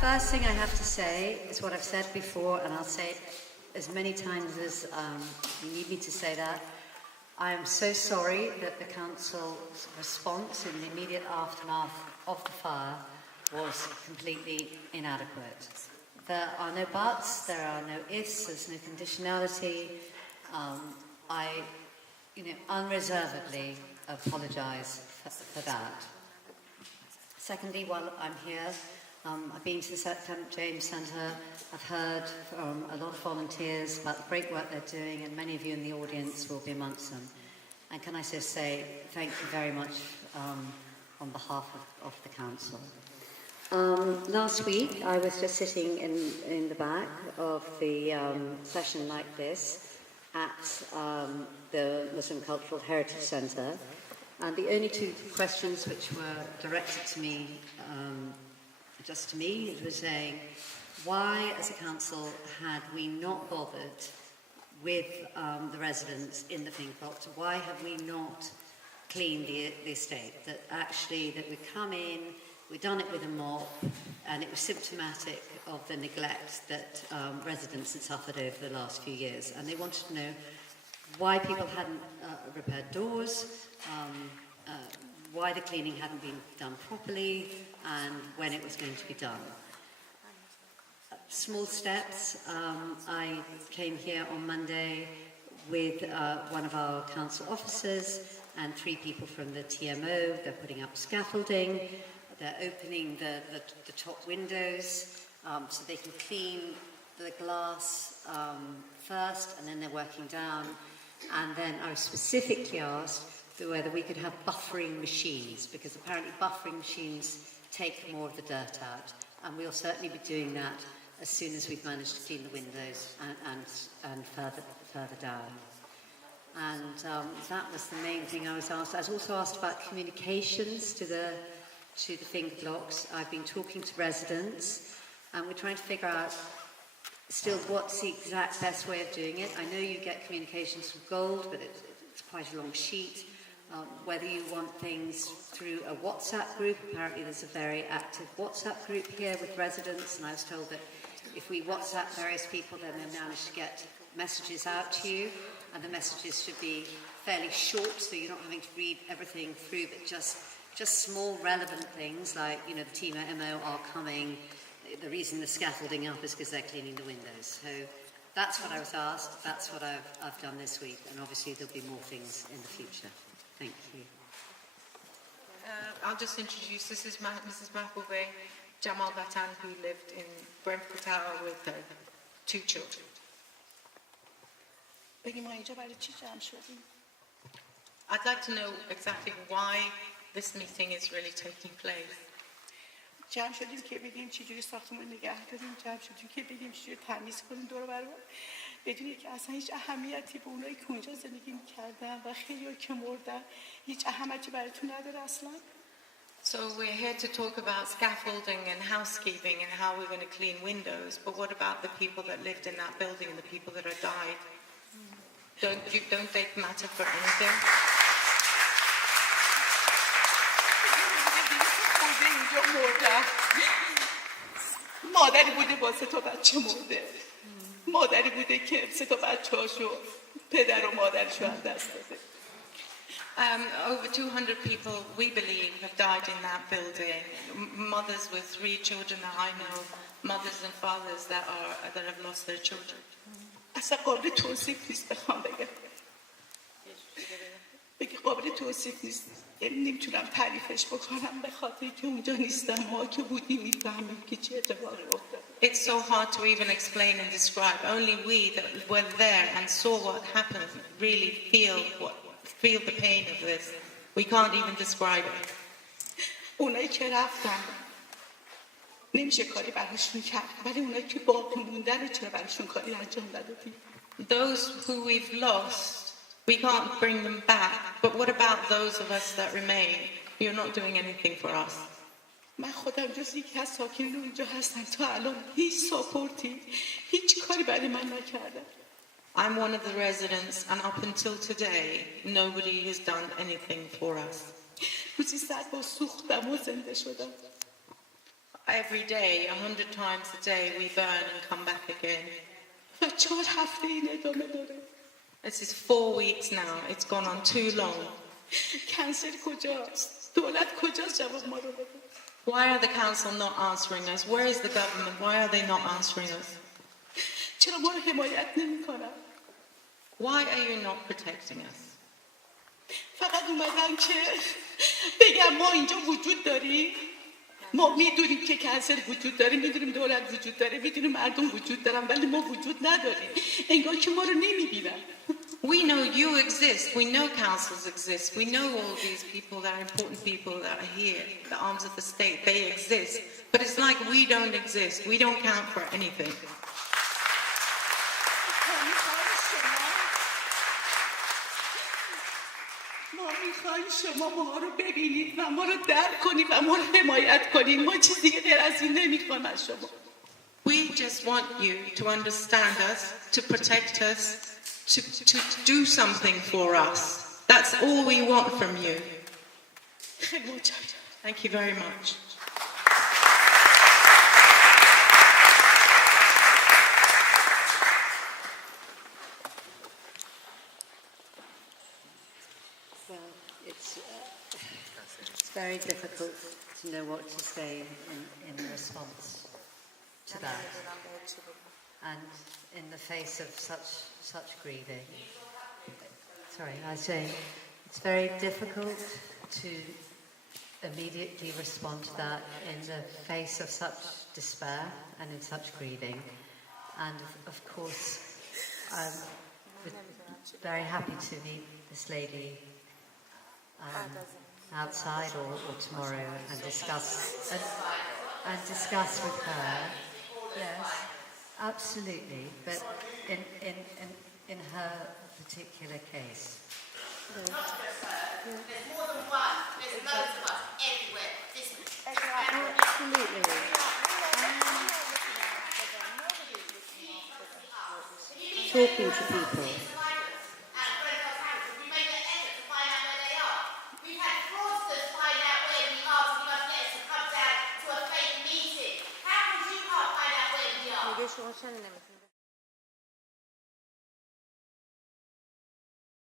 first thing I have to say is what I've said before, and I'll say it as many times as you need me to say that. I am so sorry that the council's response in the immediate aftermath of the fire was completely inadequate. There are no buts, there are no ifs, there's no conditionality. I, unreservedly apologise for that. Secondly, while I'm here, I've been to the St James Centre. I've heard from a lot of volunteers about the great work they're doing, and many of you in the audience will be amongst them. And can I just say thank you very much on behalf of the council. Last week, I was just sitting in the back of the session like this at the Muslim Cultural Heritage Centre, and the only two questions which were directed to me, just to me, it was saying, why as a council had we not bothered with the residents in the Pink Box? Why have we not cleaned the estate? That we'd come in, we'd done it with a mop, and it was symptomatic of the neglect that residents had suffered over the last few years. And they wanted to know why people hadn't repaired doors, why the cleaning hadn't been done properly, and when it was going to be done. Small steps. I came here on Monday with one of our council officers and 3 people from the TMO. They're putting up scaffolding. They're opening the top windows so they can clean the glass first, and then they're working down. And then I was specifically asked whether we could have buffering machines, because apparently buffering machines take more of the dirt out. And we'll certainly be doing that as soon as we've managed to clean the windows and further down. And that was the main thing I was asked. I was also asked about communications to the finger blocks. I've been talking to residents, and we're trying to figure out still what's the exact best way of doing it. I know you get communications from Gold, but it's quite a long sheet. Whether you want things through a WhatsApp group, apparently there's a very active WhatsApp group here with residents, and I was told that if we WhatsApp various people, then they manage to get messages out to you, and the messages should be fairly short, so you're not having to read everything through, but just small relevant things like, the team at MO are coming. The reason the scaffolding up is because they're cleaning the windows. So that's what I was asked. That's what I've done this week, and obviously there'll be more things in the future. Thank you. I'll just introduce, this is Mrs. Mahbube Jamal Batan, who lived in Grenfell Tower with 2 children. I'd like to know exactly why this meeting is really taking place. جمع شدیم که بگیم چجوری ساختمون نگه داریم، جمع شدیم که بگیم چجوری تمیز کنیم دور و بر، بدون که اصلا هیچ اهمیتی به اونایی که اونجا زندگی می‌کردن و خیلی‌ها که مردن هیچ اهمیتی براتون نداره اصلا. So we're here to talk about scaffolding and housekeeping and how we're going to clean windows, but what about the people that lived in that building and the people that have died? Don't they matter for anything? مادری بوده با 3 تا بچه مرده، مادری بوده که 3 تا بچه‌هاشو پدر و مادرشو از دست داده. Over 200 people, we believe, have died in that building. Mothers with 3 children that I know, mothers and fathers that have lost their children. اصلا قابل توصیف نیست بخوام بگم. قابل توصیف نیست. نمیتونم تعریفش بکنم به خاطر که اونجا نیستم. ما که بودیم میفهمیم که چه اتفاقی افتاد. It's so hard to even explain and describe. Only we that were there and saw what happened really feel the pain of this. We can't even describe it. اونایی که رفتن نمیشه کاری براشون کرد، ولی اونایی که باقی موندن چرا براشون کاری انجام ندادیم؟ Those who we've lost, we can't bring them back. But what about those of us that remain? You're not doing anything for us. من خودم جز یکی از ساکنین اونجا هستم. تا الان هیچ ساپورتی، هیچ کاری برای من نکردن. I'm one of the residents, and up until today, nobody has done anything for us. روزی 100 بار سوختم و زنده شدم. every day, 100 times a day, we burn and come back again. و 4 هفته این ادامه داره. This is 4 weeks now. It's gone on too long. کنسل کجاست؟ دولت کجاست جواب ما رو بده؟ Why are the council not answering us? Where is the government? Why are they not answering us? چرا ما رو حمایت نمی‌کنن؟ Why are you not protecting us? فقط اومدن که بگم ما اینجا وجود داریم. ما میدونیم که کنسل وجود داره، میدونیم دولت وجود داره، میدونیم مردم وجود دارن، ولی ما وجود نداریم. انگار که ما رو نمیبینن. We know you exist. We know councils exist. We know all these people that are important people that are here, the arms of the state. They exist. But it's like we don't exist. We don't count for anything. ما میخوایم شما ما رو ببینید و ما رو درک کنید و ما رو حمایت کنید. ما چیزی غیر از این نمیخوایم از شما. We just want you to understand us, to protect us, to do something for us. That's all we want from you. خیلی متشکرم. Thank you very much. Well, it's very difficult to know what to say in response to that. And in the face of such grieving. Sorry, I was saying it's very difficult to immediately respond to that in the face of such despair and in such grieving. And of course, I'm very happy to meet this lady outside or tomorrow and discuss with her. Yes, absolutely. But in her particular case. There's more than one. There's loads of us everywhere. Absolutely. Talking to people. At Grenfell Tower, we made an effort to find out where they are. We've had fraudsters find out where we are to give us letters to come down to a fake meeting. How come you can't find out where we are?